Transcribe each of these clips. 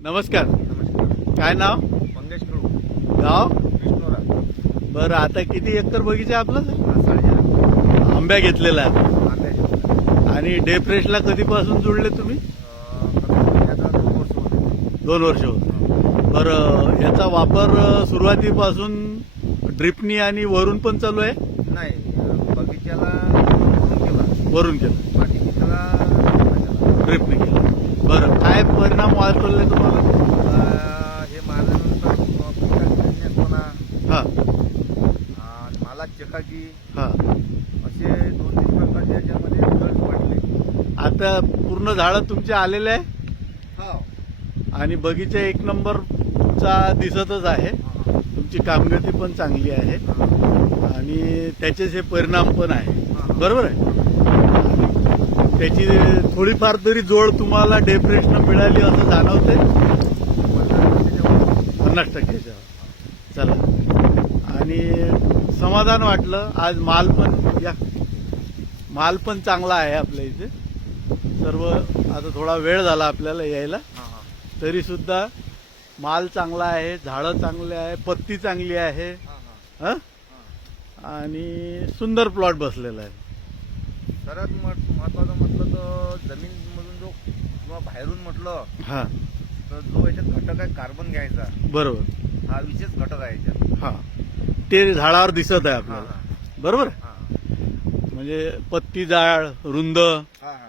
नमस्कार. नमस्कार काय नाव? मंगेश कडू गाव? विष्णुरा बरं आता किती एकर बगीचा आपला? आंब्या घेतलेला आहे आणि डे फ्रेशला कधीपासून जुळले तुम्ही? दोन वर्ष होते दोन वर्ष होत बरं याचा वापर सुरुवातीपासून ड्रिपनी आणि वरून पण चालू आहे? नाही बगीच्याला वरून केला. वरून केलं. त्याला. ड्रिपनी परिणाम वाचवले तुम्हाला? हे हा. अं, मालात चकाकी हा. असे दोन तीन प्रकारचे याच्यामध्ये रिझल्ट वाटले आता पूर्ण झाडं तुमचे आलेले आहे? हो. आणि बगीचा एक नंबरचा दिसतच आहे. तुमची कामगती पण चांगली आहे. आणि त्याचेच हे परिणाम पण आहे. बरोबर आहे? त्याची थोडीफार तरी जोड तुम्हाला डेप्रेशन मिळाली असं जाणवते पन्नास टक्क्याच्या. चला. आणि समाधान वाटलं. आज माल पण या माल पण चांगला आहे आपल्या इथे. सर्व आता थोडा वेळ झाला आपल्याला यायला. तरी सुद्धा माल चांगला आहे झाडं चांगले आहे पत्ती चांगली आहे. हं? आणि सुंदर प्लॉट बसलेला आहे. सर्वात मह- महत्वाचं जमीनमधून जो किंवा बाहेरून म्हटलं हा. तर जो याच्यात घटक आहे कार्बन घ्यायचा बरोबर. हा विशेष घटक आहे याच्यात. हा. ते झाडावर दिसत आहे हा, आपल्याला बरोबर? हा. म्हणजे पत्ती जाळ रुंद हा, हा.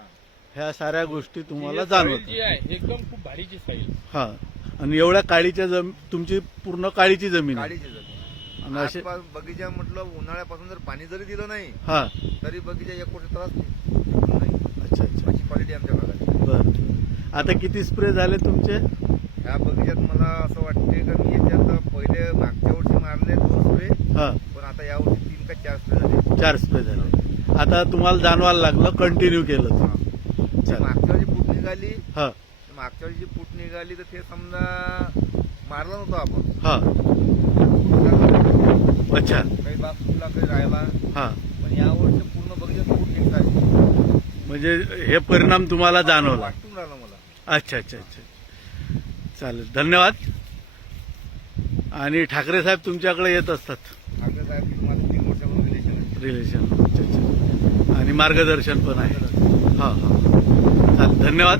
ह्या साऱ्या गोष्टी तुम्हाला ही जाणवत जी आहे एकदम खूप भारीची साईल हा. आणि एवढ्या काळीच्या जम तुमची पूर्ण काळीची जमीन आहे. काळीची जमीन आणि असे आसपास बगीचा म्हटलं उन्हाळ्यापासून जर पाणी जरी दिलं नाही हा. तरी बगीचा एक वर्ष त्रास नाही अच्छा अच्छा अशी क्वालिटी आमच्या भागात. बर. आता किती स्प्रे झाले तुमचे? ह्या बगीच्यात मला असं वाटते का मी याच्यात पहिले मागच्या वर्षी मारले दोन स्प्रे हा. पण आता या वर्षी तीन का चार स्प्रे झाले. चार स्प्रे झाले. आता तुम्हाला जाणवायला लागलं कंटिन्यू केलं. हा. तर. जी चालेल. मागच्या वर्षी फूट निघाली. हा. मागच्या वर्षी जी फूट निघाली तर ते समजा मारलं नव्हतं आपण. हा. अच्छा. काही बाग फुटला काही राहिला. हा. पण या वर्षी पूर्ण बगीच्यात फूट निघाली. म्हणजे हे परिणाम तुम्हाला जाणवला. वाटून राहिलं मला. अच्छा अच्छा अच्छा. चालेल. धन्यवाद. आणि ठाकरे साहेब तुमच्याकडे येत असतात. ठाकरे साहेब तुम्हाला तीन वर्षापासून रिलेशन आहे. रिलेशन अच्छा अच्छा. आणि मार्गदर्शन पण आहे. हा हा. चालेल. धन्यवाद.